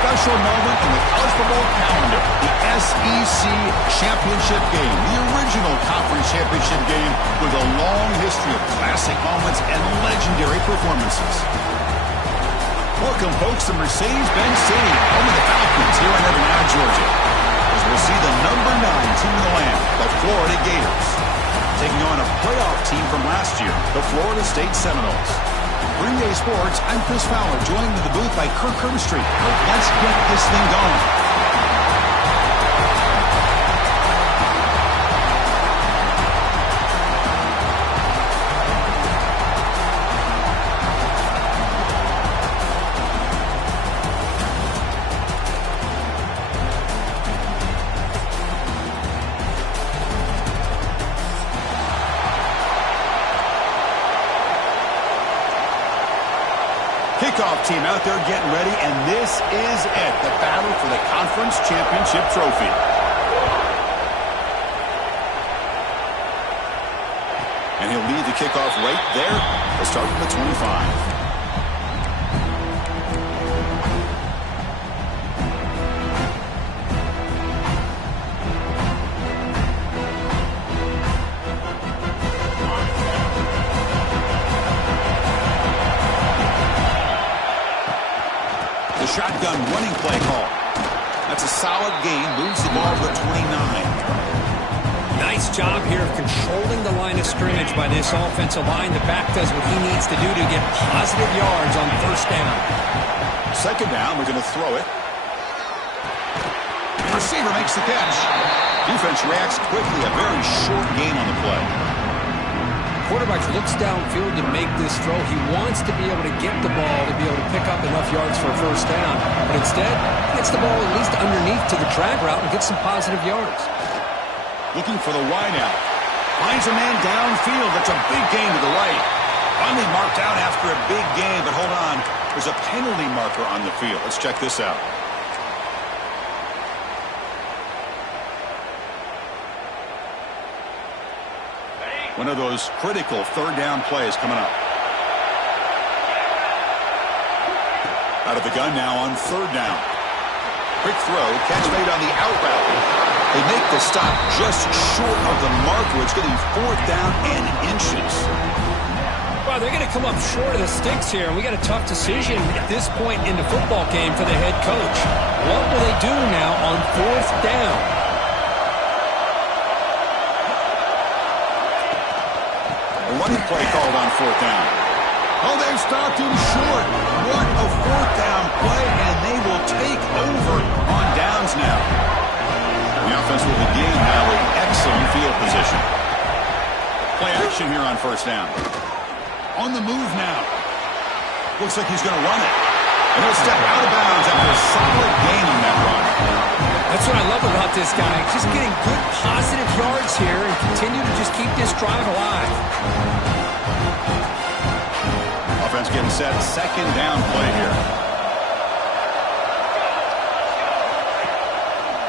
special moment in the college football calendar, the SEC Championship game, the original conference championship game with a long history of classic moments and legendary performances. Welcome, folks, to Mercedes-Benz Stadium, home of the Falcons here in Atlanta, Georgia, as we'll see the number 9 team in the land, the Florida Gators, taking on a playoff team from last year, the Florida State Seminoles. Green Day Sports, I'm Chris Fowler, joined in the booth by Kirk Herbstreit. Let's get this thing going. Kickoff team out there getting ready, and this is it, the battle for the conference championship trophy. And he'll lead the kickoff right there. We'll start from the 25. Shotgun running play call. That's a solid gain. Moves the ball to the 29. Nice job here of controlling the line of scrimmage by this offensive line. The back does what he needs to do to get positive yards on first down. Second down, we're going to throw it. The receiver makes the catch. Defense reacts quickly. A very short gain on the play. Quarterback looks downfield to make this throw. He wants to be able to get the ball to be able to pick up enough yards for a first down. But instead, gets the ball at least underneath to the drag route and gets some positive yards. Looking for the wide out. Finds a man downfield. That's a big gain to the right. Finally marked out after a big gain, but hold on. There's a penalty marker on the field. Let's check this out. One of those critical third down plays coming up. Out of the gun now on third down. Quick throw, catch made on the out route. They make the stop just short of the marker. It's going to be fourth down and inches. Well, they're going to come up short of the sticks here, and we got a tough decision at this point in the football game for the head coach. What will they do now on fourth down? Running play called on fourth down. Oh, they've stopped him short. What a fourth down play, and they will take over on downs now. The offense will begin now with excellent field position. Play action here on first down. On the move now. Looks like he's going to run it. And he'll step out of bounds after a solid gain on that run. That's what I love about this guy. Just getting good positive yards here and continue to just keep this drive alive. Offense getting set. Second down play here.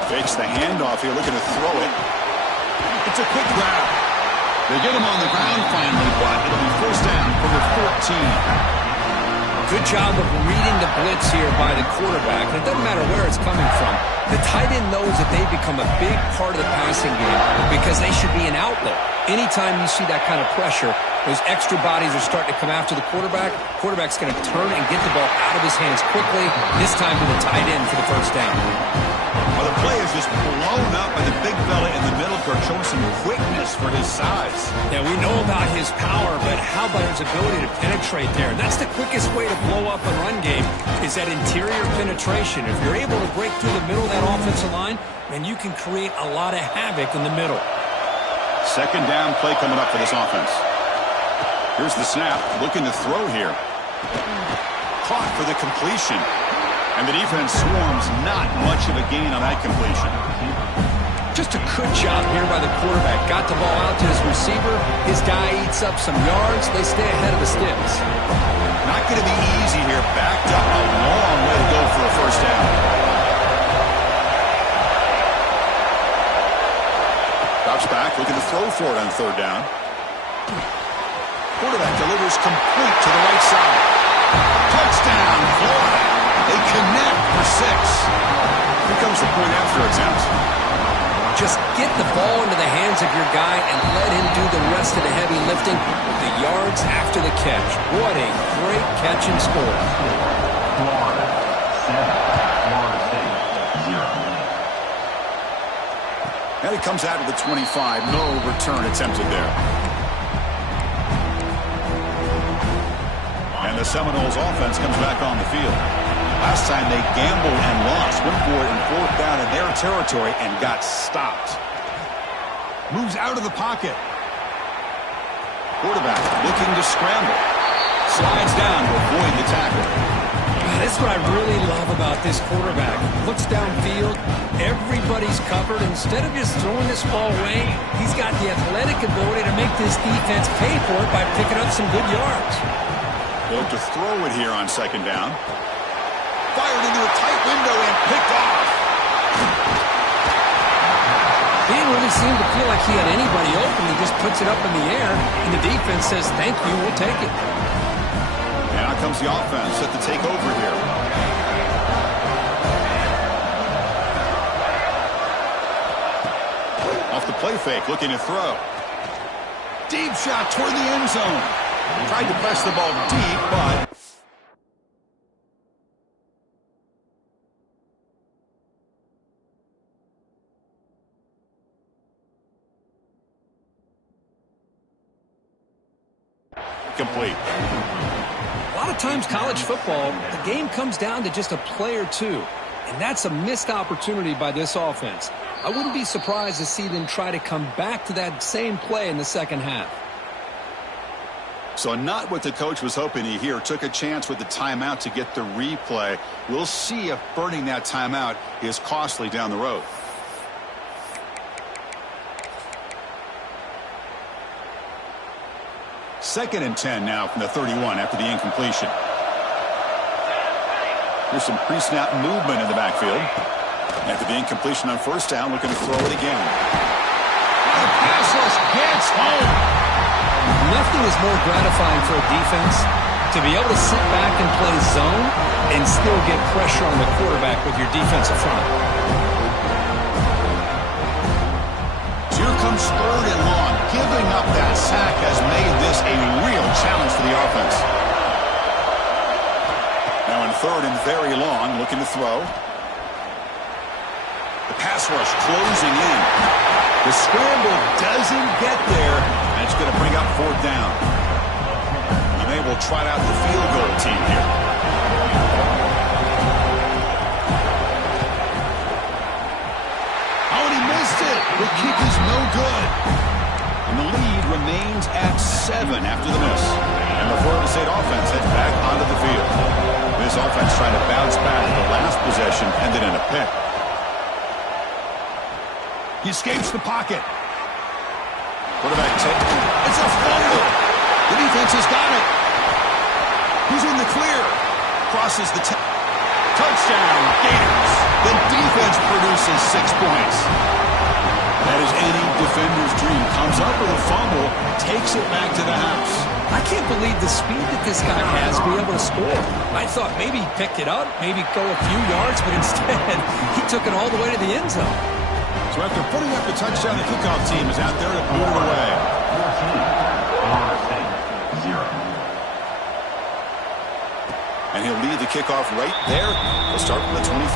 Fakes the handoff here. Looking to throw it. It's a quick grab. They get him on the ground finally, but it'll be first down from the 14. Good job of reading the blitz here by the quarterback. And it doesn't matter where it's coming from. The tight end knows that they become a big part of the passing game because they should be an outlet. Anytime you see that kind of pressure, those extra bodies are starting to come after the quarterback. Quarterback's going to turn and get the ball out of his hands quickly, this time to the tight end for the first down. Well, the play is just blown up by the big fella in the middle, Kirk, showing some quickness for his size. Yeah, we know about his power, but how about his ability to penetrate there? That's the quickest way to blow up a run game is that interior penetration. If you're able to break through the middle of that offensive line, then you can create a lot of havoc in the middle. Second down play coming up for this offense. Here's the snap, looking to throw here. Caught for the completion. And the defense swarms, not much of a gain on that completion. Just a good job here by the quarterback. Got the ball out to his receiver. His guy eats up some yards. They stay ahead of the sticks. Not going to be easy here. Backed up a long way to go for a first down. Drops back, looking to throw for it on third down. Quarterback delivers complete to the right side. Touchdown, Florida. They connect for Here comes the point after attempt. Just get the ball into the hands of your guy and let him do the rest of the heavy lifting with the yards after the catch. What a great catch and score. Florida 7, Florida State 0. And it comes out of the 25. No return attempted there. And the Seminoles offense comes back on the field. Last time they gambled and lost, went for it in 4th down in their territory and got stopped. Moves out of the pocket. Quarterback looking to scramble. Slides down to avoid the tackle. That's what I really love about this quarterback. Looks downfield, everybody's covered. Instead of just throwing this ball away, he's got the athletic ability to make this defense pay for it by picking up some good yards. Look to throw it here on 2nd down. Fired into a tight window and picked off. He didn't really seem to feel like he had anybody open. He just puts it up in the air, and the defense says, thank you, we'll take it. And out comes the offense set to take over here. Off the play fake, looking to throw. Deep shot toward the end zone. Tried to press the ball deep, but... complete. A lot of times college football, the game comes down to just a play or two. And that's a missed opportunity by this offense. I wouldn't be surprised to see them try to come back to that same play in the second half. So not what the coach was hoping to hear. Took a chance with the timeout to get the replay. We'll see if burning that timeout is costly down the road. Second and 10 now from the 31 after the incompletion. Here's some pre-snap movement in the backfield. After the incompletion on 1st down, looking to throw it again. The pass rush gets home. Nothing is more gratifying for a defense to be able to sit back and play zone and still get pressure on the quarterback with your defensive front. Here comes 3rd and long. Giving up that sack has made this a real challenge for the offense. Now in 3rd and very long, looking to throw. The pass rush closing in. The scramble doesn't get there. That's going to bring up 4th down. And they will trot out the field goal team here. Oh, and he missed it. The kick is no good. And the lead remains at 7 after the miss. And the Florida State offense heads back onto the field. This offense trying to bounce back. The last possession ended in a pick. He escapes the pocket. Quarterback take. It's a fumble. The defense has got it. He's in the clear. Crosses the touchdown. Gators. The defense produces 6 points. That is any defender's dream. Comes up with a fumble, takes it back to the house. I can't believe the speed that this guy has to be able to score. I thought maybe he picked it up, maybe go a few yards, but instead he took it all the way to the end zone. So after putting up the touchdown, the kickoff team is out there to put it away. 14, Florida State 0. And he'll lead the kickoff right there. We'll start from the 25.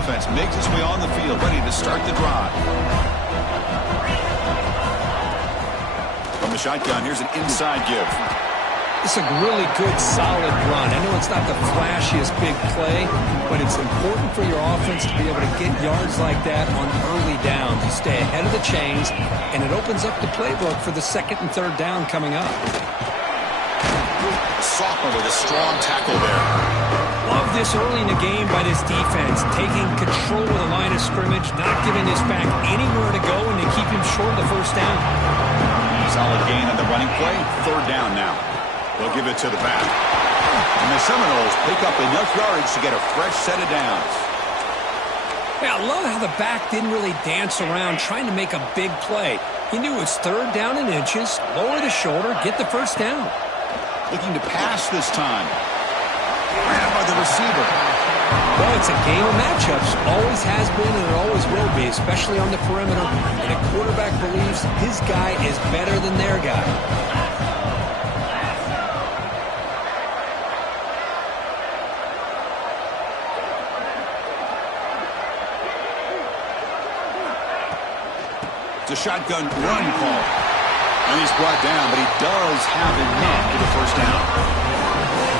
Offense makes its way on the field, ready to start the drive. From the shotgun, here's an inside give. It's a really good, solid run. I know it's not the flashiest big play, but it's important for your offense to be able to get yards like that on early downs. You stay ahead of the chains, and it opens up the playbook for the 2nd and 3rd down coming up. Sophomore with a strong tackle there. Love this early in the game by this defense, taking control of the line of scrimmage, not giving this back anywhere to go, and to keep him short of the 1st down. Solid gain on the running play. 3rd down now. They'll give it to the back. And the Seminoles pick up enough yardage to get a fresh set of downs. Yeah, I love how the back didn't really dance around trying to make a big play. He knew it was third down and inches, lower the shoulder, get the first down. Looking to pass this time. Grabbed by the receiver. Well, it's a game of matchups. Always has been and it always will be, especially on the perimeter. And a quarterback believes his guy is better than their guy. It's a shotgun run call. And he's brought down, but he does have enough for the first down.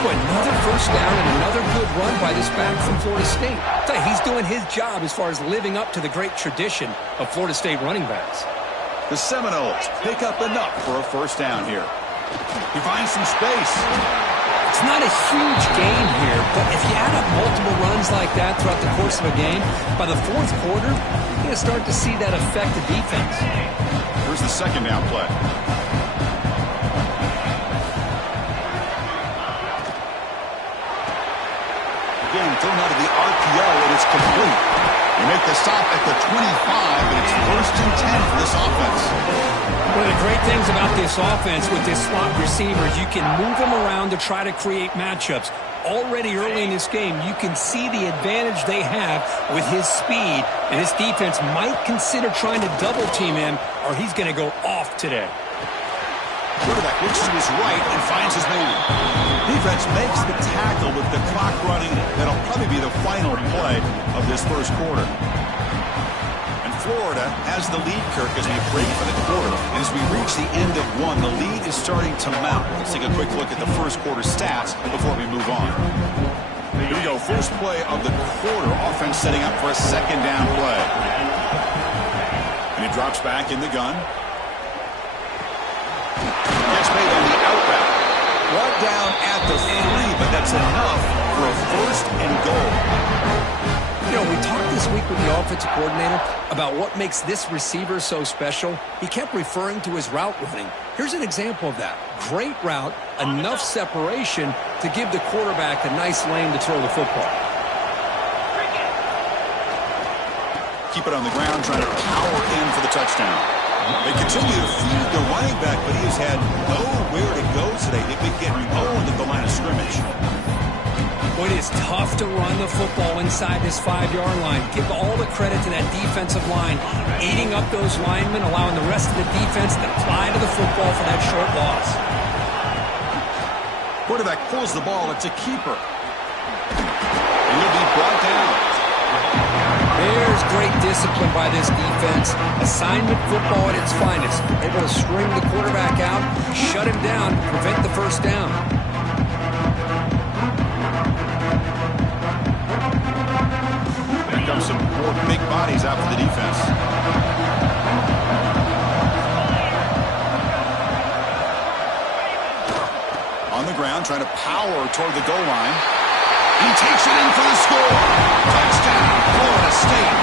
Another first down and another good run by this back from Florida State. I tell you, he's doing his job as far as living up to the great tradition of Florida State running backs. The Seminoles pick up enough for a first down here. He finds some space. It's not a huge gain here, but if you add up multiple runs like that throughout the course of a game, by the fourth quarter, you're going to start to see that affect the defense. Here's the second down play. Again, thrown out of the RPO, and it's complete. They make the stop at the 25, and it's first and 10 for this offense. One of the great things about this offense with this slot receiver is you can move them around to try to create matchups. Already early in this game, you can see the advantage they have with his speed, and this defense might consider trying to double-team him, or he's going to go off today. Quarterback looks to his right and finds his man. Defense makes the tackle with the clock running. That'll probably be the final play of this first quarter. And Florida has the lead, Kirk, as we break for the quarter. And as we reach the end of one, the lead is starting to mount. Let's take a quick look at the first quarter stats before we move on. Here we go. First play of the quarter. Offense setting up for a second down play. And he drops back in the gun. Gets made on the out route. Brought down at the 3, but that's enough for a first and goal. You know, we talked this week with the offensive coordinator about what makes this receiver so special. He kept referring to his route running. Here's an example of that. Great route, enough separation to give the quarterback a nice lane to throw the football. Keep it on the ground, trying to power in for the touchdown. They continue to feed the running back, but he has had nowhere to go today. They've been getting owned at the line of scrimmage. Boy, it is tough to run the football inside this 5-yard line. Give all the credit to that defensive line, eating up those linemen, allowing the rest of the defense to fly to the football for that short loss. Quarterback pulls the ball. It's a keeper. And he'll be brought down. There's great discipline by this defense. Assignment football at its finest. Able to string the quarterback out, shut him down, prevent the first down. Here comes some more big bodies out for the defense. On the ground, trying to power toward the goal line. He takes it in for the score. Touchdown, Florida State.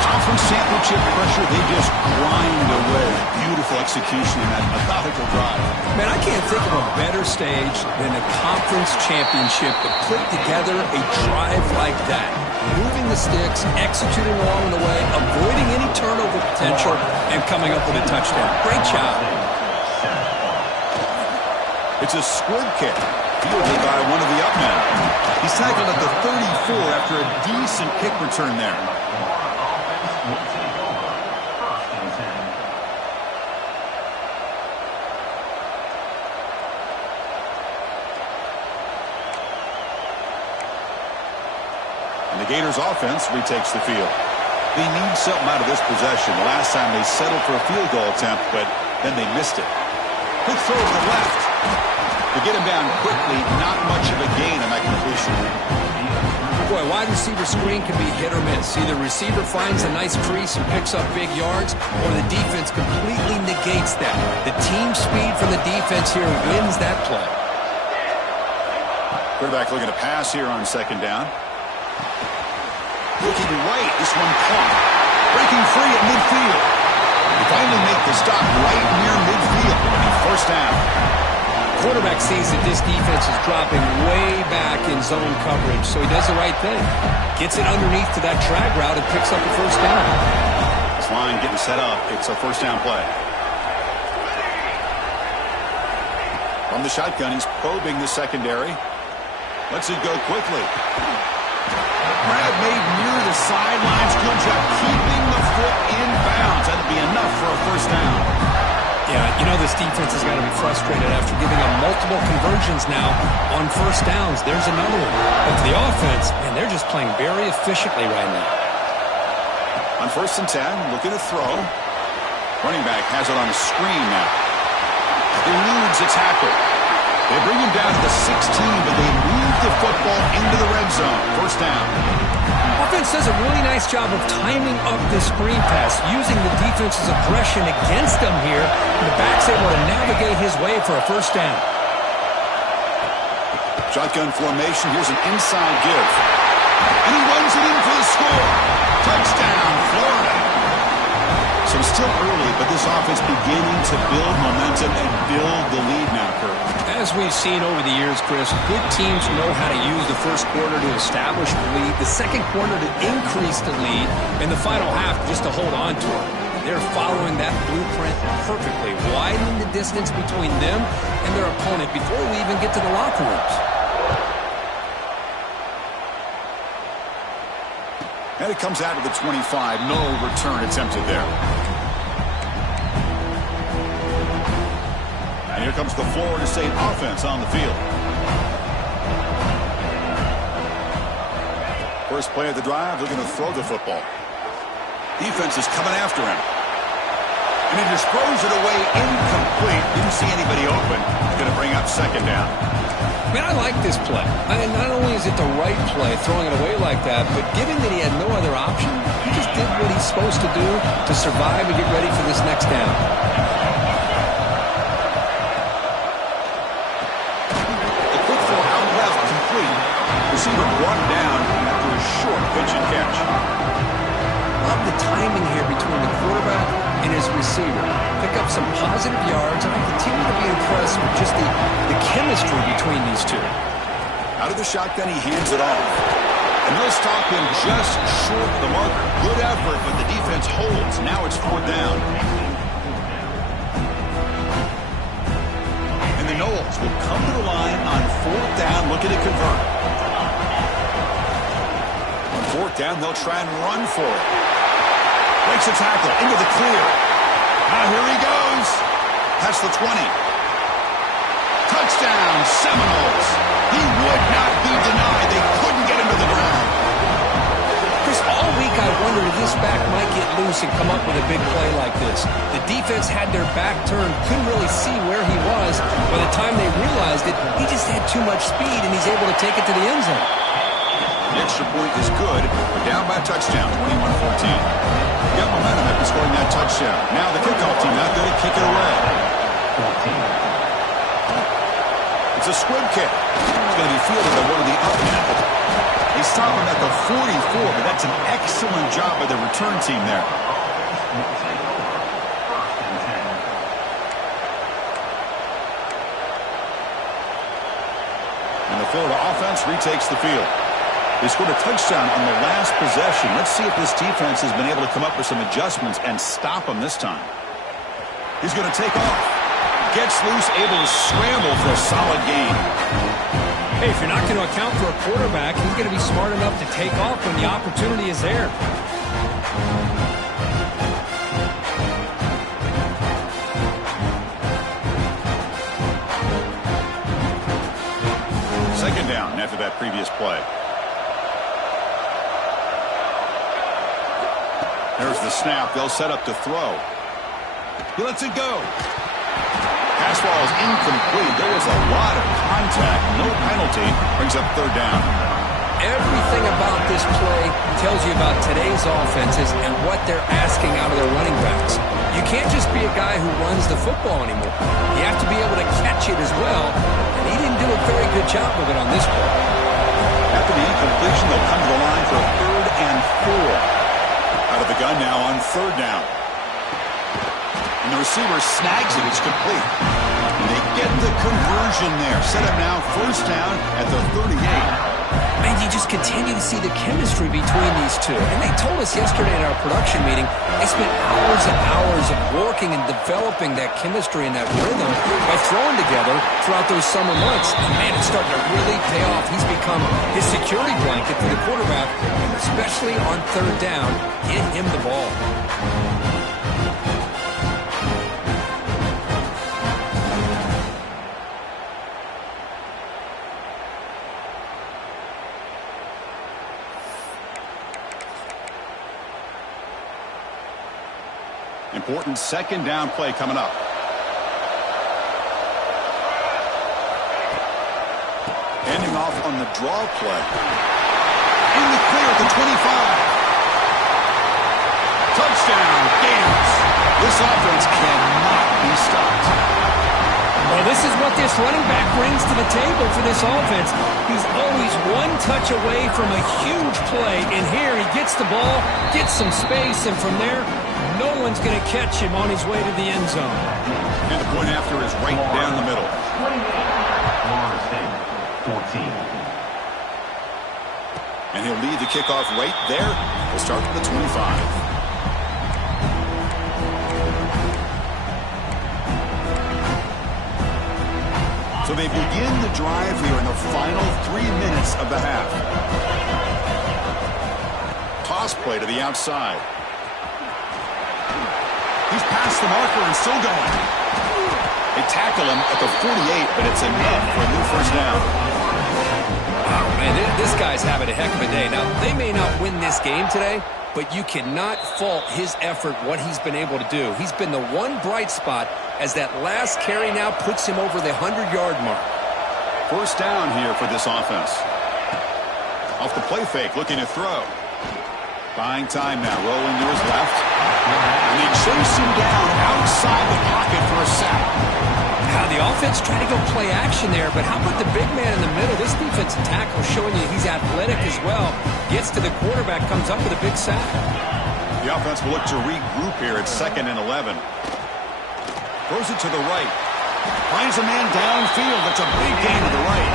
Conference championship pressure, they just grind away. Beautiful execution in that methodical drive. Man, I can't think of a better stage than a conference championship to put together a drive like that. Moving the sticks, executing along the way, avoiding any turnover potential, and coming up with a touchdown. Great job. It's a squib kick. Fielded by one of the up men. He's tackled at the 34 after a decent kick return there. And the Gators offense retakes the field. They need something out of this possession. The last time they settled for a field goal attempt, but then they missed it. Quick throw to the left. To get him down quickly, not much of a gain on that completion. Boy, wide receiver screen can be hit or miss. Either receiver finds a nice crease and picks up big yards, or the defense completely negates that. The team speed from the defense here wins that play. Quarterback looking to pass here on second down. Looking right, this one caught. Breaking free at midfield. They finally make the stop right near midfield. And first down. quarterback sees that this defense is dropping way back in zone coverage, so he does the right thing. Gets it underneath to that drag route and picks up the first down. This line getting set up. It's a first down play. From the shotgun, he's probing the secondary. Lets it go quickly. Grab made near the sidelines. Good job keeping the foot in bounds. That'll be enough for a first down. Yeah, you know this defense has got to be frustrated after giving up multiple conversions now on first downs. There's another one. But to the offense, man, they're just playing very efficiently right now. On 1st and 10, looking to throw. Running back has it on a screen now. Eludes a tackle. They bring him down to the 16, but they move the football into the red zone. First down. Offense does a really nice job of timing up this screen pass, using the defense's aggression against them here. And the back's able to navigate his way for a first down. Shotgun formation. Here's an inside give. And he runs it in for the score. Touchdown, Florida. So still early, but this offense beginning to build momentum and build the lead now, Kurt. As we've seen over the years, Chris, good teams know how to use the first quarter to establish the lead, the second quarter to increase the lead, and the final half just to hold on to it. They're following that blueprint perfectly, widening the distance between them and their opponent before we even get to the locker rooms. And it comes out of the 25. No return attempted there. And here comes the Florida State offense on the field. First play of the drive, looking to throw the football. Defense is coming after him. And he just throws it away incomplete. Didn't see anybody open. He's going to bring up second down. Man, I like this play. Not only is it the right play, throwing it away like that, but given that he had no other option, he just did what he's supposed to do to survive and get ready for this next down. The quick throw out left, complete. Receiver brought down after a short pitch and catch. Love the timing here between the quarterback and his receiver. Pick up some positive yards, and I continue to be impressed with just the chemistry between these two. Out of the shotgun, he hands it off. And they'll stop him just short of the marker. Good effort, but the defense holds. Now it's fourth down. And the Noles will come to the line on fourth down, looking to convert. On fourth down, they'll try and run for it. Breaks a tackle into the clear. Now here he goes. That's the 20. Touchdown, Seminoles. He would not be denied. They couldn't get him to the ground. Chris, all week I wondered if this back might get loose and come up with a big play like this. The defense had their back turned, couldn't really see where he was. By the time they realized it, he just had too much speed, and he's able to take it to the end zone. The extra point is good. We're down by a touchdown, 21-14. Got momentum after scoring that touchdown. Now the kickoff team out there to kick it away. It's a squib kick. It's going to be fielded by one of the up men. They stop him at the 44, but that's an excellent job by the return team there. And the Florida offense retakes the field. They scored a touchdown on the last possession. Let's see if this defense has been able to come up with some adjustments and stop them this time. He's going to take off. Gets loose, able to scramble for a solid gain. Hey, if you're not going to account for a quarterback, he's going to be smart enough to take off when the opportunity is there. Second down after that previous play. There's the snap. They'll set up to throw. He lets it go. Pass ball is incomplete. There was a lot of contact. No penalty. Brings up third down. Everything about this play tells you about today's offenses and what they're asking out of their running backs. You can't just be a guy who runs the football anymore. You have to be able to catch it as well, and he didn't do a very good job of it on this play. After the incompletion, they'll come to the line for 3rd and 4. Out of the gun now on third down. And the receiver snags it. It's complete. They get the conversion there. Set up now, first down at the 38. Man, you just continue to see the chemistry between these two. And they told us yesterday at our production meeting, they spent hours and hours of working and developing that chemistry and that rhythm by throwing together throughout those summer months. And man, it's starting to really pay off. He's become his security blanket for the quarterback, and especially on third down, get him the ball. Important second down play coming up. Handing off on the draw play. In the clear at the 25. Touchdown, Gators. This offense cannot be stopped. Well, this is what this running back brings to the table for this offense. He's always one touch away from a huge play, and here he gets the ball, gets some space, and from there, no one's going to catch him on his way to the end zone. And the point after is right down the middle. Florida State, 14. And he'll lead the kickoff right there. We'll start at the 25. So they begin the drive here in the final 3 minutes of the half. Toss play to the outside. He's past the marker and still going. They tackle him at the 48, but it's enough for a new first down. Wow, man, this guy's having a heck of a day. Now, they may not win this game today, but you cannot fault his effort, what he's been able to do. He's been the one bright spot as that last carry now puts him over the 100-yard mark. First down here for this offense. Off the play fake, looking to throw. Buying time now, rolling to his left. And they chase him down outside the pocket for a sack. Now, the offense trying to go play action there, but how about the big man in the middle? This defensive tackle showing you he's athletic as well. Gets to the quarterback, comes up with a big sack. The offense will look to regroup here at 2nd and 11. Throws it to the right. Finds a man downfield. That's a big gain to the right.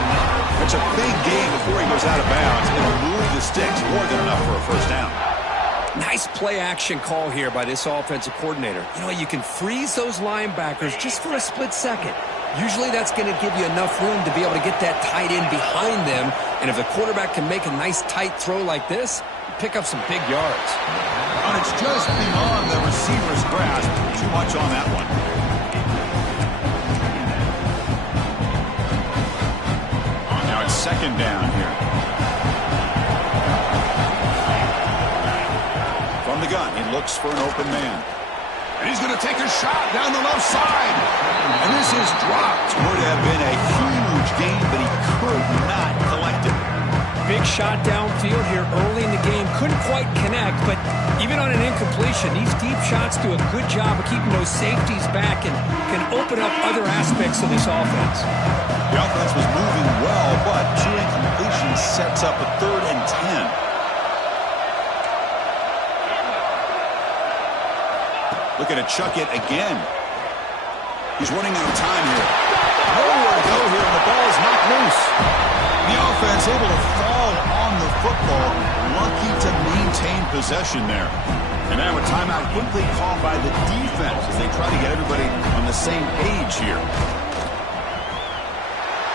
That's a big gain before he goes out of bounds. It'll move the sticks more than enough for a first down. Nice play-action call here by this offensive coordinator. You know, you can freeze those linebackers just for a split second. Usually that's going to give you enough room to be able to get that tight end behind them. And if the quarterback can make a nice tight throw like this, pick up some big yards. And it's just beyond the receiver's grasp. Too much on that one. Now it's 2nd down here. From the gun, he looks for an open man. And he's going to take a shot down the left side. And this is dropped. Would have been a huge gain, but he could not collect it. Big shot downfield here early in the game. Couldn't quite connect, but even on an incompletion, these deep shots do a good job of keeping those safeties back and can open up other aspects of this offense. The offense was moving well, but 2 incompletions sets up a 3rd and 10. Looking to chuck it again. He's running out of time here. Nowhere to go here, and the ball is knocked loose. The offense able to fall on the football. Lucky to maintain possession there. And now a timeout quickly called by the defense as they try to get everybody on the same page here.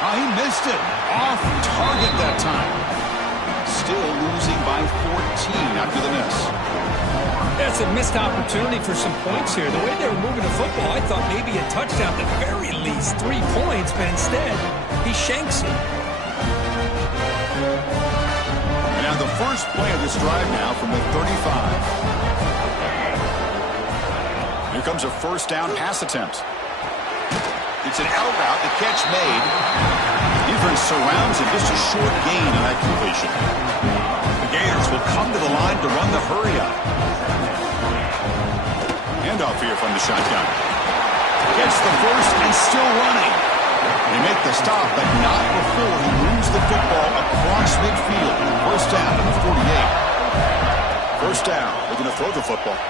Oh, he missed it. Off target that time. Still losing by 14 after the miss. That's a missed opportunity for some points here. The way they were moving the football, I thought maybe a touchdown at the very least. 3 points, but instead, he shanks it. And now the first play of this drive now from the 35. Here comes a first down pass attempt. It's an out route, the catch made. Defense surrounds him, just a short gain on that completion. The Gators will come to the line to run the hurry up. Handoff here from the shotgun. Gets the first and still running. They make the stop, but not before he moves the football across midfield. First down to the 48. First down, looking to throw the football.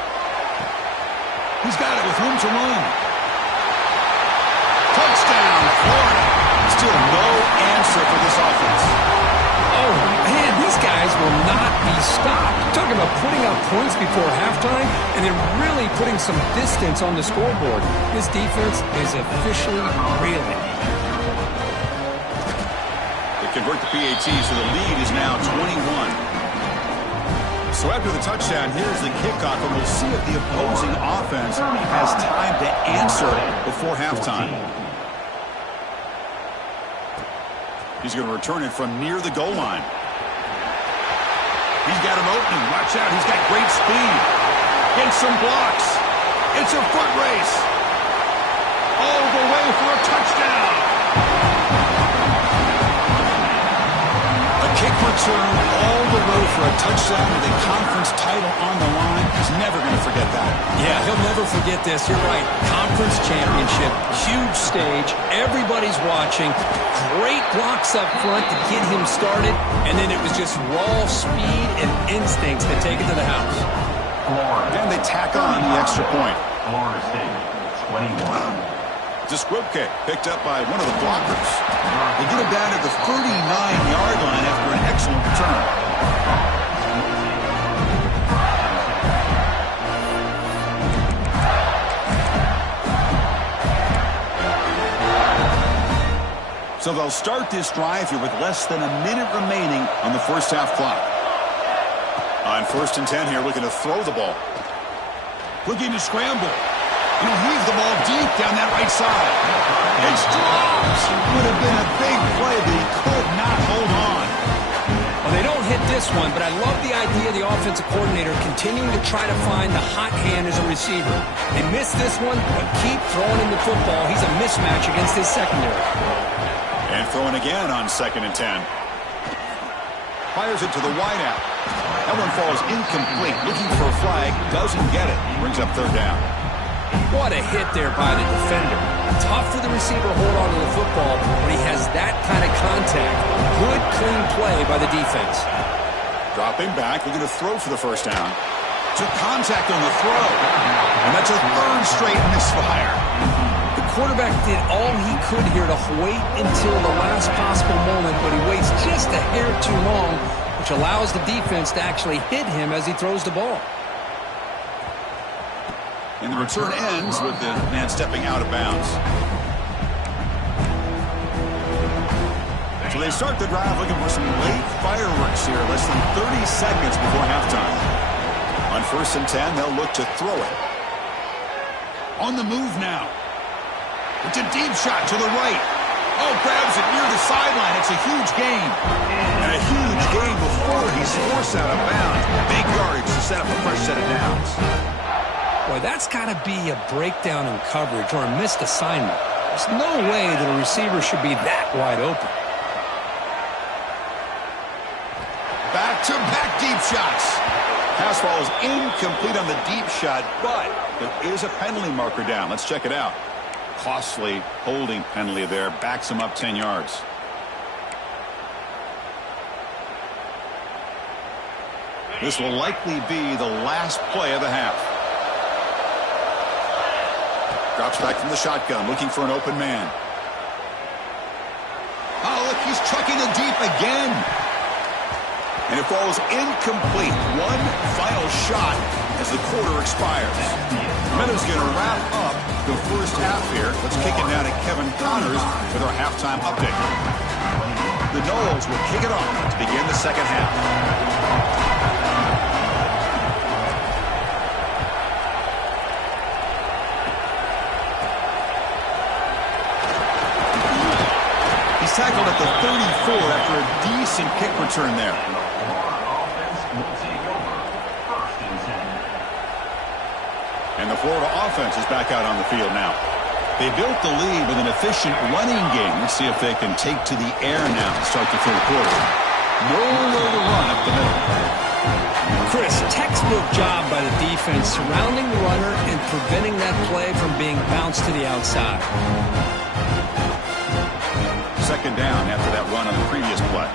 He's got it with room to run. Touchdown. Florida. Still no answer for this offense. Oh, man, these guys will not be stopped. Talking about putting up points before halftime and then really putting some distance on the scoreboard. This defense is officially reeling. They convert the PAT, so the lead is now 21. So after the touchdown, here's the kickoff, and we'll see if the opposing offense has time to answer before halftime. He's going to return it from near the goal line. He's got an opening. Watch out. He's got great speed. Gets some blocks. It's a foot race. All the way for a touchdown. A kick return all the way for a touchdown with a conference title on the line. He's never going to forget that. Yeah, he'll never forget this. You're right. Conference championship. Huge stage. Everybody's watching. Great blocks up front to get him started. And then it was just raw speed and instincts that take it to the house. And they tack on the extra point. Florida State, 21. Desquipke picked up by one of the blockers. They get it down at the 39-yard line after an excellent return. So they'll start this drive here with less than a minute remaining on the first half clock. On 1st and 10 here, looking to throw the ball. Looking to scramble. He'll heave the ball deep down that right side. It's dropped. Would have been a big play, but he could not hold on. Well, they don't hit this one, but I love the idea of the offensive coordinator continuing to try to find the hot hand as a receiver. They missed this one, but keep throwing him the football. He's a mismatch against his secondary. And throwing again on 2nd and 10. Fires it to the wideout. That one falls incomplete. Looking for a flag. Doesn't get it. Brings up 3rd down. What a hit there by the defender. Tough for the receiver to hold on to the football, but he has that kind of contact. Good, clean play by the defense. Dropping back, looking to throw for the 1st down. Took contact on the throw. And that's a 3rd straight misfire. The quarterback did all he could here to wait until the last possible moment, but he waits just a hair too long, which allows the defense to actually hit him as he throws the ball. And the return ends with the man stepping out of bounds. So they start the drive looking for some late fireworks here, less than 30 seconds before halftime. On 1st and 10, they'll look to throw it. On the move now. It's a deep shot to the right. Oh, grabs it near the sideline. It's a huge gain. And a huge gain before he's forced out of bounds. Big yardage to set up a fresh set of downs. Boy, that's got to be a breakdown in coverage or a missed assignment. There's no way that a receiver should be that wide open. Back-to-back deep shots. Pass ball is incomplete on the deep shot, but there is a penalty marker down. Let's check it out. Costly holding penalty there. Backs him up 10 yards. This will likely be the last play of the half. Drops back from the shotgun, looking for an open man. Oh, look, he's chucking it deep again. And it falls incomplete. One final shot as the quarter expires. Meadows going to wrap up the first half here. Let's kick it down to Kevin Connors with our halftime update. The Noles will kick it off to begin the second half. Tackled at the 34 after a decent kick return there. And the Florida offense is back out on the field now. They built the lead with an efficient running game. Let's see if they can take to the air now to start the 3rd quarter. Nowhere to run up the middle. Chris, textbook job by the defense surrounding the runner and preventing that play from being bounced to the outside. 2nd down after that run on the previous play.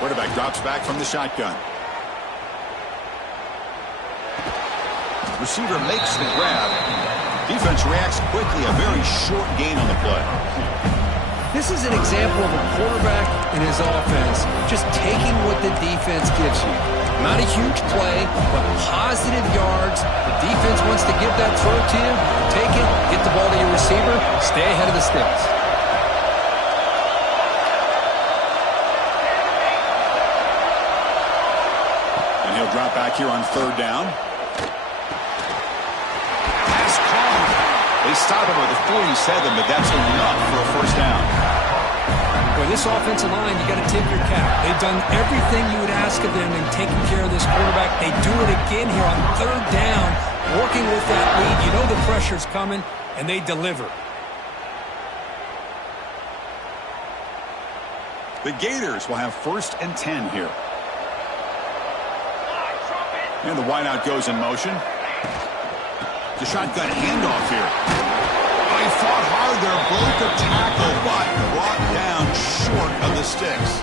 Quarterback drops back from the shotgun. Receiver makes the grab. Defense reacts quickly, a very short gain on the play. This is an example of a quarterback and his offense just taking what the defense gives you. Not a huge play, but positive yards. The defense wants to give that throw to you. Take it, get the ball to your receiver, stay ahead of the sticks. And he'll drop back here on third down. Pass caught. They stop him at the 47, but that's enough for a first down. Boy, this offensive line, you got to tip your cap. They've done everything you would ask of them in taking care of this quarterback. They do it again here on third down, working with that lead. You know the pressure's coming, and they deliver. The Gators will have 1st and 10 here. And the wideout goes in motion. The shotgun handoff here. Oh, he fought hard there, broke a tackle, but brought down short of the sticks.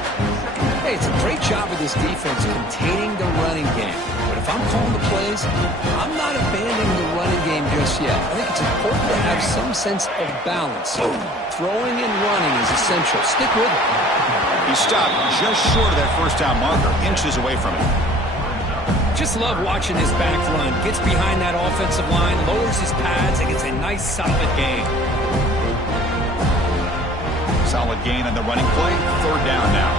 Hey, it's a great job of this defense containing the running game. But if I'm calling the plays, I'm not abandoning the running game just yet. I think it's important to have some sense of balance. So throwing and running is essential. Stick with it. He stopped just short of that first down marker, inches away from it. Just love watching his back run. Gets behind that offensive line, lowers his pads, and gets a nice, solid gain. Solid gain on the running play. Third down now.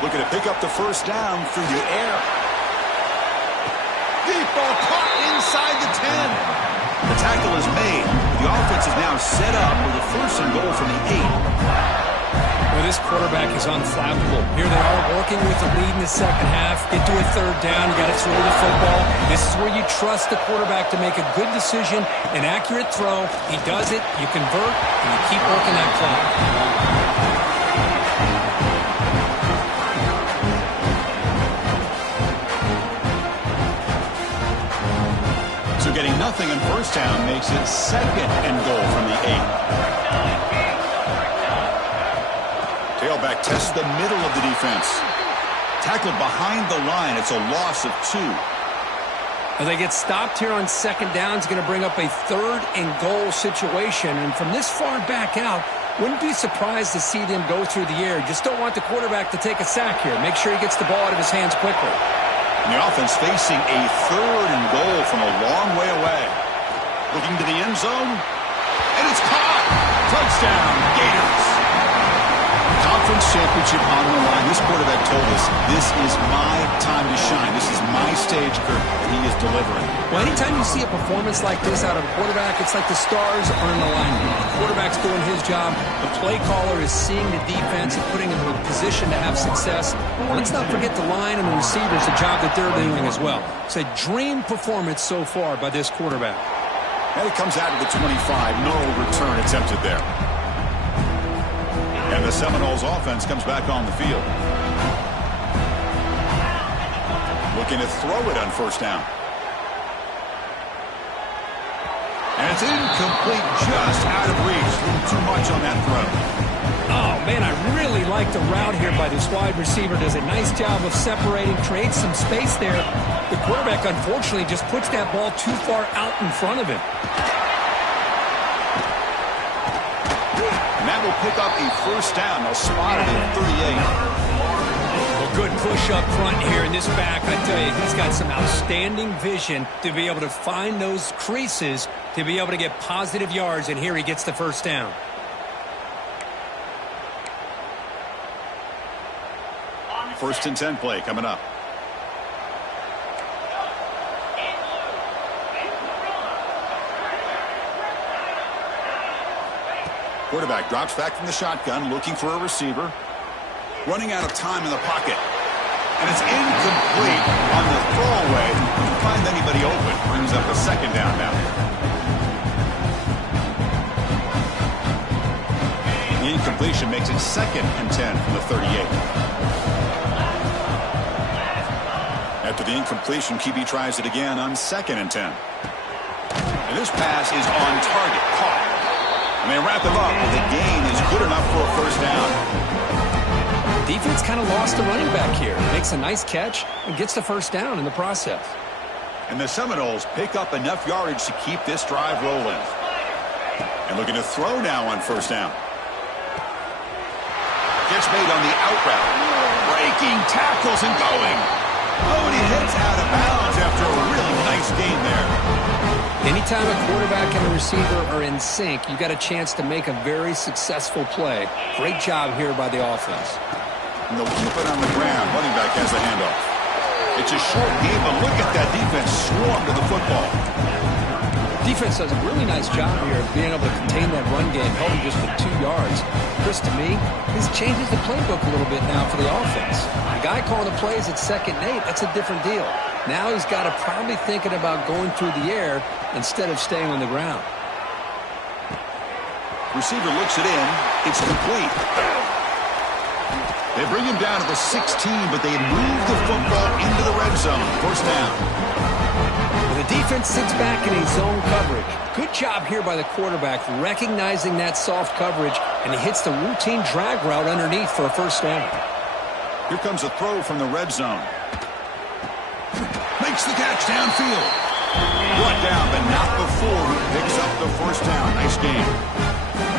Looking to pick up the first down through the air. Deep ball caught inside the 10. The tackle is made. The offense is now set up with a 1st and goal from the 8. Well, this quarterback is unflappable. Here they are working with the lead in the second half. Get to a third down. You got to throw the football. This is where you trust the quarterback to make a good decision, an accurate throw. He does it. You convert, and you keep working that clock. So getting nothing in first down makes it 2nd and goal from the 8. Tailback tests the middle of the defense. Tackled behind the line. It's a loss of 2. Well, they get stopped here on second down. It's going to bring up a 3rd and goal situation. And from this far back out, wouldn't be surprised to see them go through the air. Just don't want the quarterback to take a sack here. Make sure he gets the ball out of his hands quickly. And the offense facing a 3rd and goal from a long way away. Looking to the end zone. And it's caught. Touchdown, Gators. Conference championship on the line. This quarterback told us, this is my time to shine. This is my stage, Kirk, and he is delivering. Well, anytime you see a performance like this out of a quarterback, it's like the stars are in alignment. The quarterback's doing his job. The play caller is seeing the defense and putting them in a position to have success. Let's not forget the line and the receivers, the job that they're doing as well. It's a dream performance so far by this quarterback. And it comes out of the 25. No return attempted there. And the Seminoles offense comes back on the field. Looking to throw it on first down. And it's incomplete, just out of reach. A little too much on that throw. Oh, man, I really like the route here by this wide receiver. Does a nice job of separating, creates some space there. The quarterback, unfortunately, just puts that ball too far out in front of him. And that will pick up a first down. They'll spot it at 38. Well, good push up front here in this back. I tell you, he's got some outstanding vision to be able to find those creases, to be able to get positive yards, and here he gets the first down. First and 10 play coming up. Quarterback drops back from the shotgun, looking for a receiver. Running out of time in the pocket. And it's incomplete on the throwaway. Couldn't find anybody open. Brings up a second down now. The incompletion makes it 2nd and 10 from the 38. After the incompletion, QB tries it again on 2nd and 10. And this pass is on target, caught. And they wrap him up, and the gain is good enough for a first down. defense kind of lost the running back here. Makes a nice catch and gets the first down in the process. And the Seminoles pick up enough yardage to keep this drive rolling. And looking to throw now on first down. Gets made on the out route. Breaking tackles and going. Oh, and he hits out of bounds after a really nice gain there. Anytime a quarterback and a receiver are in sync, you got a chance to make a very successful play. Great job here by the offense. And they'll keep it on the ground. Running back has the handoff. It's a short game, but look at that defense swarm to the football. Defense does a really nice job here of being able to contain that run game, held him just to 2 yards. Chris, to me, this changes the playbook a little bit now for the offense. The guy calling the plays at 2nd and 8, that's a different deal. Now he's got to probably thinking about going through the air instead of staying on the ground. Receiver looks it in. It's complete. They bring him down to the 16, but they move the football into the red zone. First down. The defense sits back in a zone coverage. Good job here by the quarterback recognizing that soft coverage, and he hits the routine drag route underneath for a first down. Here comes a throw from the red zone. Makes the catch downfield. Brought down, but not before he picks up the first down. Nice game.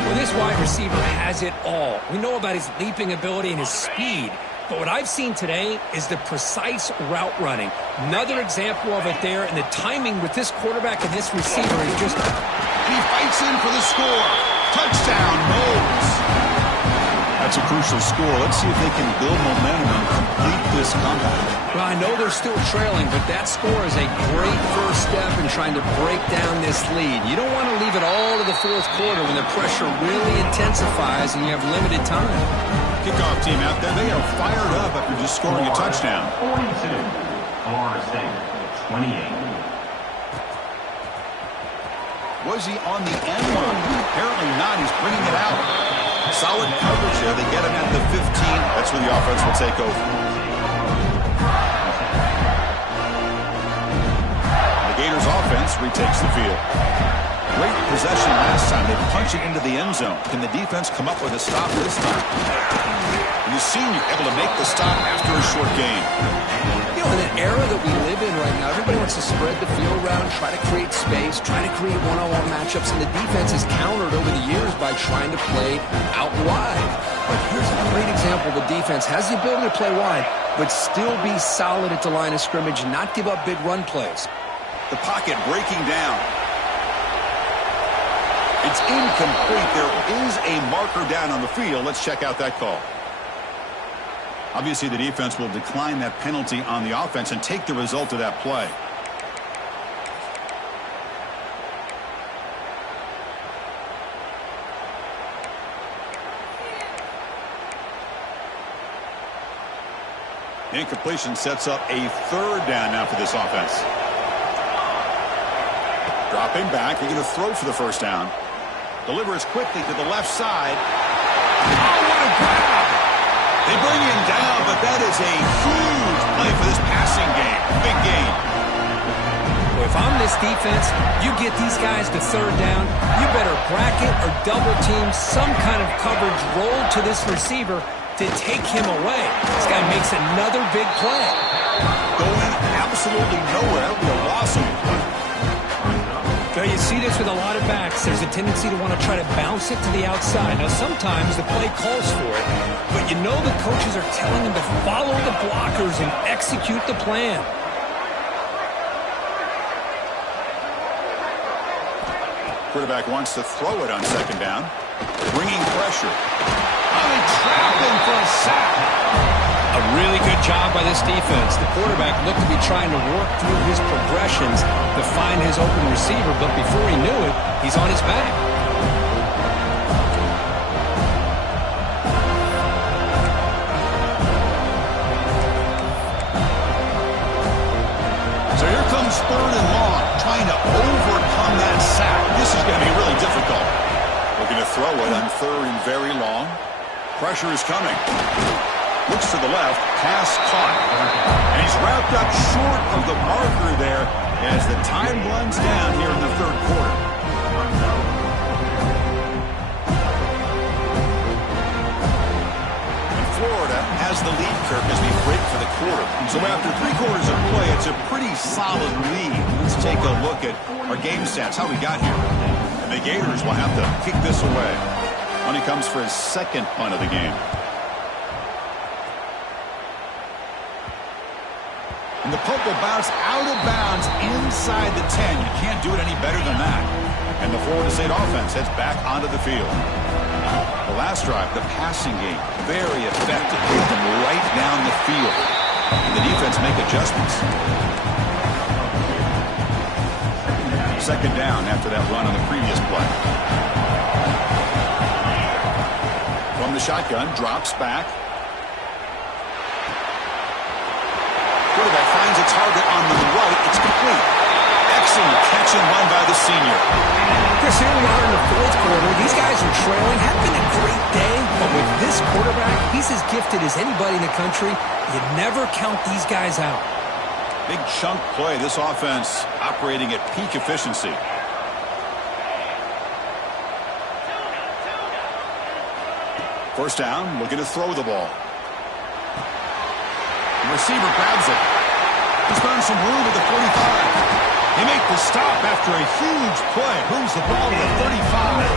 Well, this wide receiver has it all. We know about his leaping ability and his speed. But what I've seen today is the precise route running. Another example of it there, and the timing with this quarterback and this receiver is just... He fights in for the score. Touchdown, Moles. That's a crucial score. Let's see if they can build momentum and complete this comeback. Well, I know they're still trailing, but that score is a great first step in trying to break down this lead. You don't want to leave it all to the fourth quarter when the pressure really intensifies and you have limited time. Kickoff team out there, they are fired up after just scoring a touchdown. 42, Florida State, 28. Was he on the end line? Apparently not. He's bringing it out. Solid coverage there. They get him at the 15. That's where the offense will take over. The Gators offense retakes the field. Great possession last time. They punch it into the end zone. Can the defense come up with a stop this time? And the senior able to make the stop after a short game. You know, in an era that we live in right now, everybody wants to spread the field around, try to create space, try to create one-on-one matchups, and the defense is countered over the years by trying to play out wide. But here's a great example. The defense has the ability to play wide, but still be solid at the line of scrimmage and not give up big run plays. The pocket breaking down. It's incomplete. There is a marker down on the field. Let's check out that call. Obviously, the defense will decline that penalty on the offense and take the result of that play. Incompletion sets up a third down now for this offense. Dropping back, they're going to throw for the first down. Delivers quickly to the left side. Oh, what a grab! They bring him down, but that is a huge play for this passing game. Big gain. Well, if I'm this defense, you get these guys to third down, you better bracket or double team some kind of coverage roll to this receiver to take him away. This guy makes another big play. Going absolutely nowhere. That would be a loss of one. So you see this with a lot of backs. There's a tendency to want to try to bounce it to the outside. Now, sometimes the play calls for it, but you know the coaches are telling them to follow the blockers and execute the plan. Quarterback wants to throw it on second down. Bringing pressure. Oh, they trap him for a sack. A really good job by this defense. The quarterback looked to be trying to work through his progressions to find his open receiver, but before he knew it, he's on his back. So here comes third and long, trying to overcome that sack. This is going to be really difficult. Looking to throw it on third and very long. Pressure is coming. Looks to the left, pass caught. And he's wrapped up short of the marker there as the time runs down here in the third quarter. And Florida has Kirk, as we break for the quarter. So after 3 quarters of play, it's a pretty solid lead. Let's take a look at our game stats, how we got here. And the Gators will have to kick this away. When he comes for his second punt of the game. And the punt will bounce out of bounds inside the 10. You can't do it any better than that. And the Florida State offense heads back onto the field. The last drive, the passing game, very effective. Hit them right down the field. And the defense make adjustments. Second down after that run on the previous play. From the shotgun, drops back. Quarterback finds a target on the right. It's complete. Excellent catch and run by the senior. Chris, here we are in the fourth quarter. These guys are trailing. Had been a great day, but with this quarterback, he's as gifted as anybody in the country. You never count these guys out. Big chunk play. This offense operating at peak efficiency. First down, looking to throw the ball. The receiver grabs it. He's found some room at the 45. They make the stop after a huge play. Moves the ball to the 35.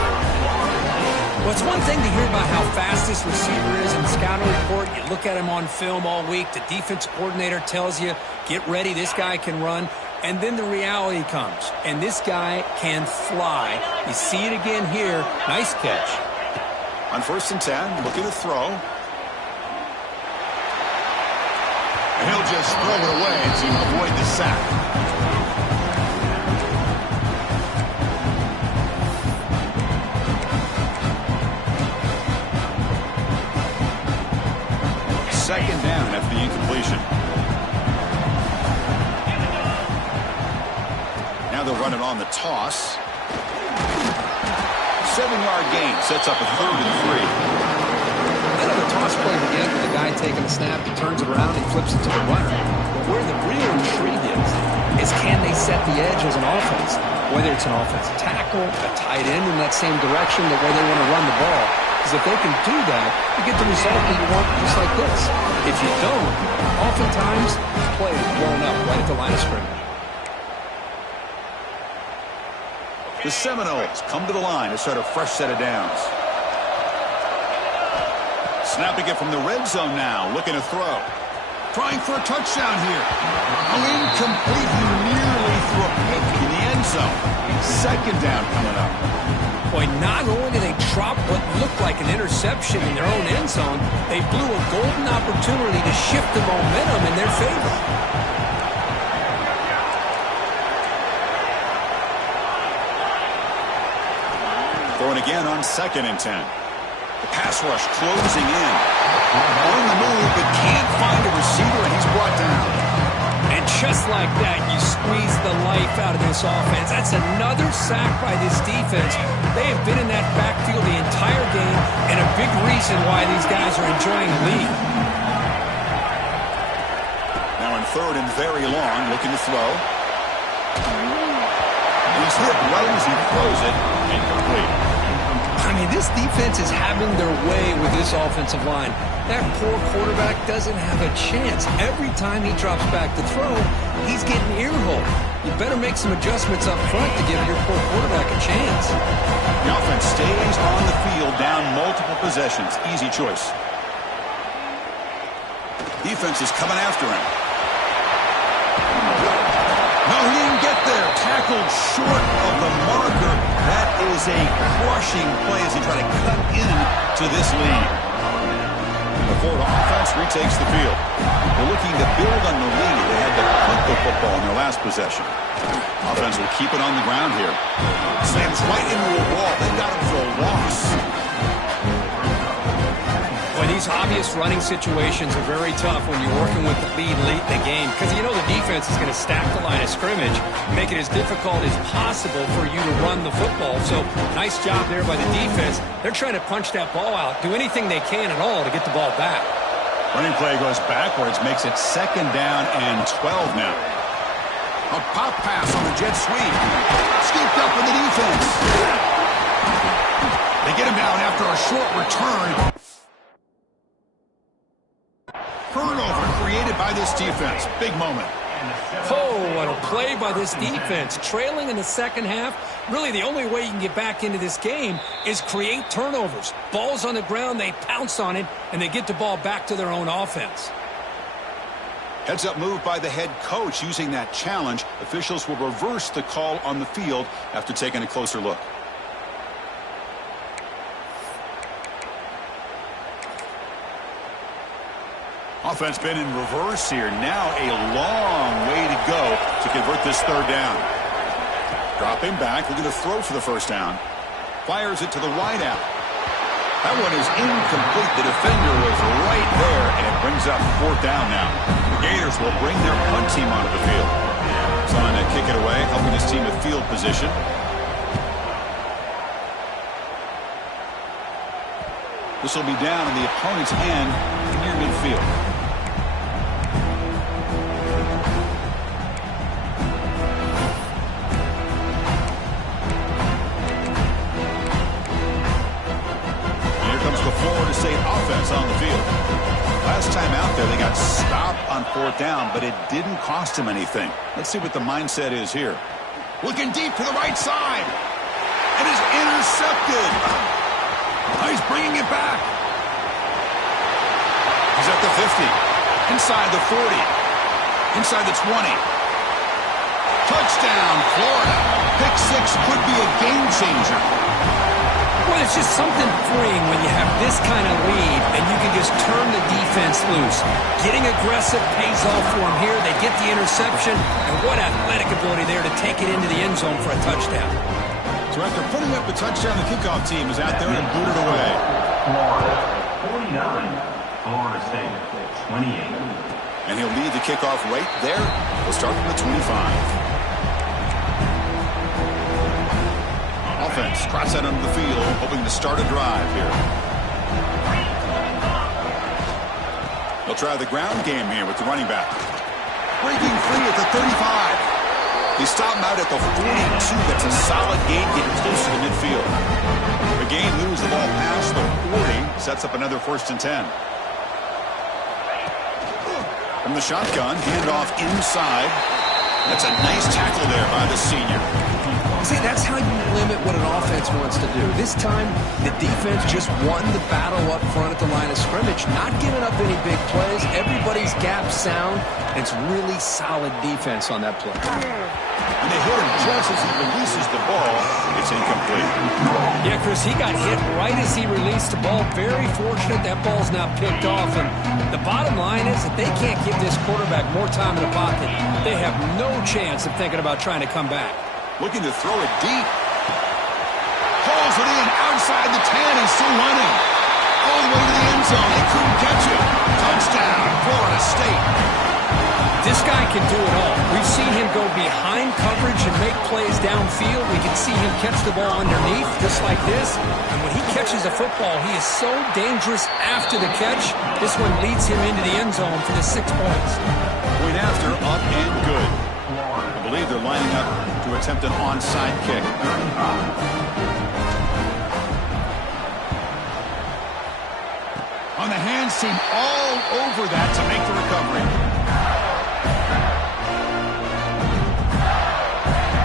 Well, it's one thing to hear about how fast this receiver is in the scouting report. You look at him on film all week. The defense coordinator tells you, get ready, this guy can run. And then the reality comes. And this guy can fly. You see it again here. Nice catch. On 1st and 10, looking to throw. And he'll just throw it away to avoid the sack. Second down after the incompletion. Now they'll run it on the toss. 7-yard gain sets up a 3rd and 3. Another toss play again with the guy taking a snap. He turns it around and flips it to the runner. But where the real intrigue is can they set the edge as an offense? Whether it's an offensive tackle, a tight end in that same direction, the way they want to run the ball. Because if they can do that, you get the result that you want just like this. If you don't, oftentimes the play is blown up right at the line of scrimmage. The Seminoles come to the line to start a fresh set of downs. Snapping it from the red zone now, looking to throw. Trying for a touchdown here. Oh, incomplete. He nearly threw a pick in the end zone. Second down coming up. Boy, not only did they drop what looked like an interception in their own end zone, they blew a golden opportunity to shift the momentum in their favor. Throwing again on 2nd and 10. The pass rush closing in. On the move, but can't find a receiver, and he's brought down. And just like that, you squeeze the life out of this offense. That's another sack by this defense. They have been in that backfield the entire game, and a big reason why these guys are enjoying the lead. Now in 3rd and very long, looking to throw. He's hit right as he throws it, incomplete. I mean, this defense is having their way with this offensive line. That poor quarterback doesn't have a chance. Every time he drops back to throw, he's getting earholed. You better make some adjustments up front to give your poor quarterback a chance. The offense stays on the field, down multiple possessions. Easy choice. Defense is coming after him. No, he didn't get there. Tackled short of the marker. That is a crushing play as he tried to cut into this lead. The Florida offense retakes the field. They're looking to build on the lead. They had to punt the football in their last possession. Offense will keep it on the ground here. Slams right into a wall. They got him for a loss. Boy, these obvious running situations are very tough when you're working with the lead late in the game because you know the defense is going to stack the line of scrimmage, make it as difficult as possible for you to run the football. So nice job there by the defense. They're trying to punch that ball out, do anything they can at all to get the ball back. Running play goes backwards, makes it 2nd down and 12 now. A pop pass on the jet sweep. Scooped up with the defense. They get him down after a short return. 1st created by this defense. Big moment. Oh, what a play by this defense. Trailing in the second half, really the only way you can get back into this game is create turnovers. Ball's on the ground, they pounce on it, and they get the ball back to their own offense. Heads-up move by the head coach using that challenge. Officials will reverse the call on the field after taking a closer look. Offense been in reverse here. Now a long way to go to convert this third down. Dropping back, looking to throw for the first down. Fires it to the wideout. That one is incomplete. The defender was right there, and it brings up fourth down now. The Gators will bring their punt team onto the field. Trying to kick it away, helping his team with field position. This will be down in the opponent's end near midfield. Florida State offense on the field. Last time out there, they got stopped on fourth down, but it didn't cost him anything. Let's see what the mindset is here. Looking deep to the right side. It is intercepted. He's bringing it back. He's at the 50. Inside the 40. Inside the 20. Touchdown, Florida. Pick six could be a game changer. Well, it's just something freeing when you have this kind of lead and you can just turn the defense loose. Getting aggressive pays off for them here. They get the interception, and what athletic ability there to take it into the end zone for a touchdown. So after putting up the touchdown, the kickoff team is out there and booted away. 49, Florida State, 28. And he'll lead the kickoff right there. We'll start from the 25. Offense trots out onto the field, hoping to start a drive here. They'll try the ground game here with the running back. Breaking free at the 35. He stopped him out at the 42. That's a solid gain, getting closer to midfield. The game moves the ball past the 40, sets up another 1st and 10. From the shotgun, handoff inside. That's a nice tackle there by the senior. See, that's how you limit what an offense wants to do. This time, the defense just won the battle up front at the line of scrimmage, not giving up any big plays. Everybody's gap sound. It's really solid defense on that play. And they hit him just as he releases the ball. It's incomplete. Yeah, Chris, he got hit right as he released the ball. Very fortunate that ball's not picked off. And the bottom line is that they can't give this quarterback more time in the pocket. They have no chance of thinking about trying to come back. Looking to throw it deep. Pulls it in outside the 10. He's still running. All the way to the end zone. They couldn't catch it. Touchdown, Florida State. This guy can do it all. We've seen him go behind coverage and make plays downfield. We can see him catch the ball underneath, just like this. And when he catches a football, he is so dangerous after the catch. This one leads him into the end zone for the 6 points. Point after, up and good. I believe they're lining up to attempt an onside kick. On the hands team all over that to make the recovery.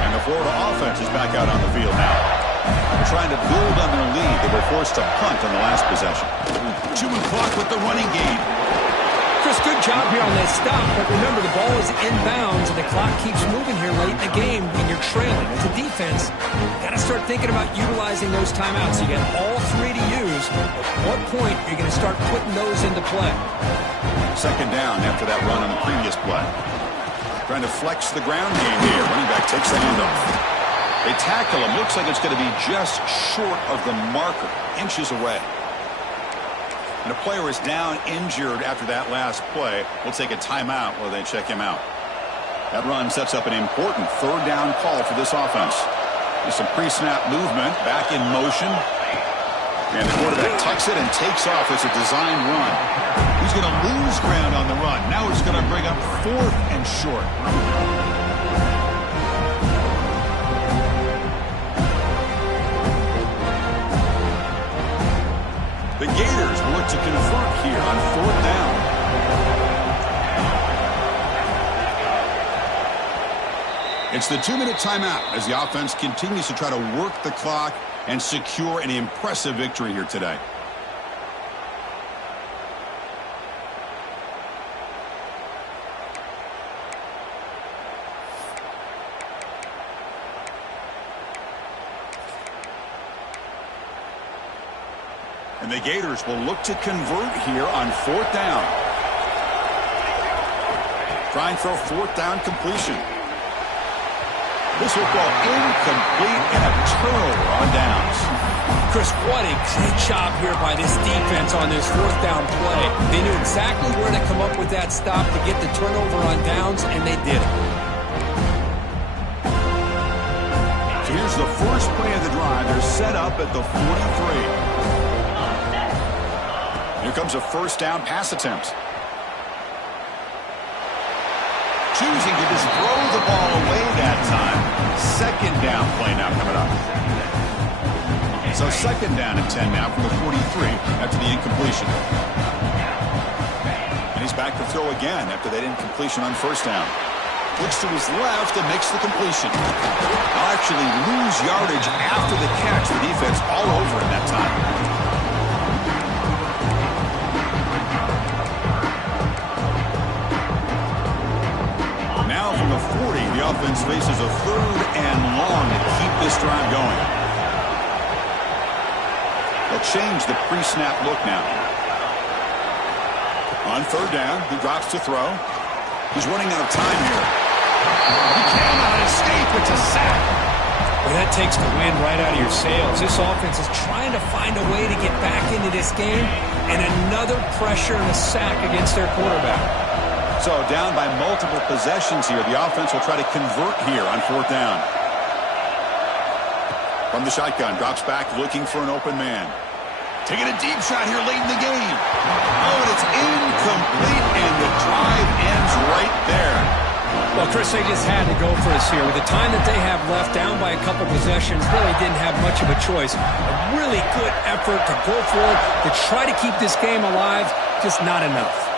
And the Florida offense is back out on the field now. They're trying to build on their lead. They were forced to punt on the last possession. Chewing clock with the running game. Chris, good job here on that stop, but remember the ball is inbounds and the clock keeps moving here late in the game when you're trailing. As a defense, you got to start thinking about utilizing those timeouts. You got all 3 to use. At what point are you going to start putting those into play? Second down after that run on the previous play. Trying to flex the ground game here. Running back takes the handoff. They tackle him. Looks like it's going to be just short of the marker, inches away. And a player is down injured after that last play. We'll take a timeout while they check him out. That run sets up an important 3rd down call for this offense. There's some pre-snap movement, back in motion. And the quarterback tucks it and takes off. It's a design run. He's going to lose ground on the run. Now it's going to bring up 4th and short. The Gators will look to convert here on 4th down. It's the 2-minute timeout as the offense continues to try to work the clock and secure an impressive victory here today. And the Gators will look to convert here on 4th down. Trying for a 4th down completion. This will go incomplete and a turnover on downs. Chris, what a great job here by this defense on this 4th down play. They knew exactly where to come up with that stop to get the turnover on downs, and they did it. So here's the first play of the drive. They're set up at the 43. Here comes a 1st down pass attempt. Choosing to just throw the ball away that time. 2nd down play now coming up. So 2nd down and 10 now from the 43 after the incompletion. And he's back to throw again after that incompletion on 1st down. Looks to his left and makes the completion. I'll actually lose yardage after the catch. The defense all over it that time. From the 40, the offense faces a 3rd and long to keep this drive going. They'll change the pre-snap look now. On 3rd down, he drops to throw. He's running out of time here. He cannot escape. It's a sack. Well, that takes the wind right out of your sails. This offense is trying to find a way to get back into this game, and another pressure and a sack against their quarterback. So down by multiple possessions here. The offense will try to convert here on 4th down. From the shotgun, drops back looking for an open man. Taking a deep shot here late in the game. Oh, and it's incomplete, and the drive ends right there. Well, Chris, they just had to go for this here. With the time that they have left, down by a couple possessions, really didn't have much of a choice. A really good effort to go forward, to try to keep this game alive, just not enough.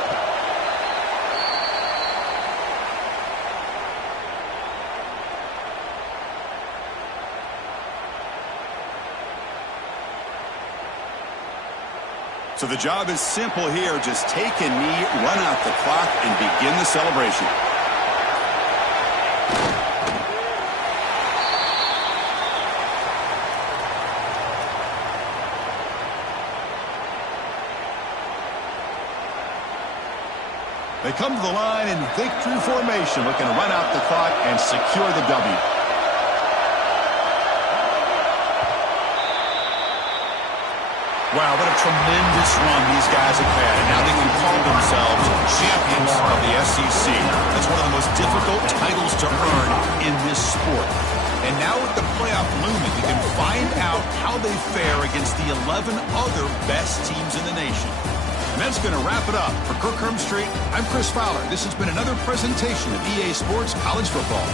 So the job is simple here. Just take a knee, run out the clock, and begin the celebration. They come to the line in victory formation, looking to run out the clock and secure the W. Wow, what a tremendous run these guys have had, and now they can call themselves champions of the SEC. That's one of the most difficult titles to earn in this sport. And now with the playoff looming, we can find out how they fare against the 11 other best teams in the nation. And that's going to wrap it up. For Kirk Street, I'm Chris Fowler. This has been another presentation of EA Sports College Football.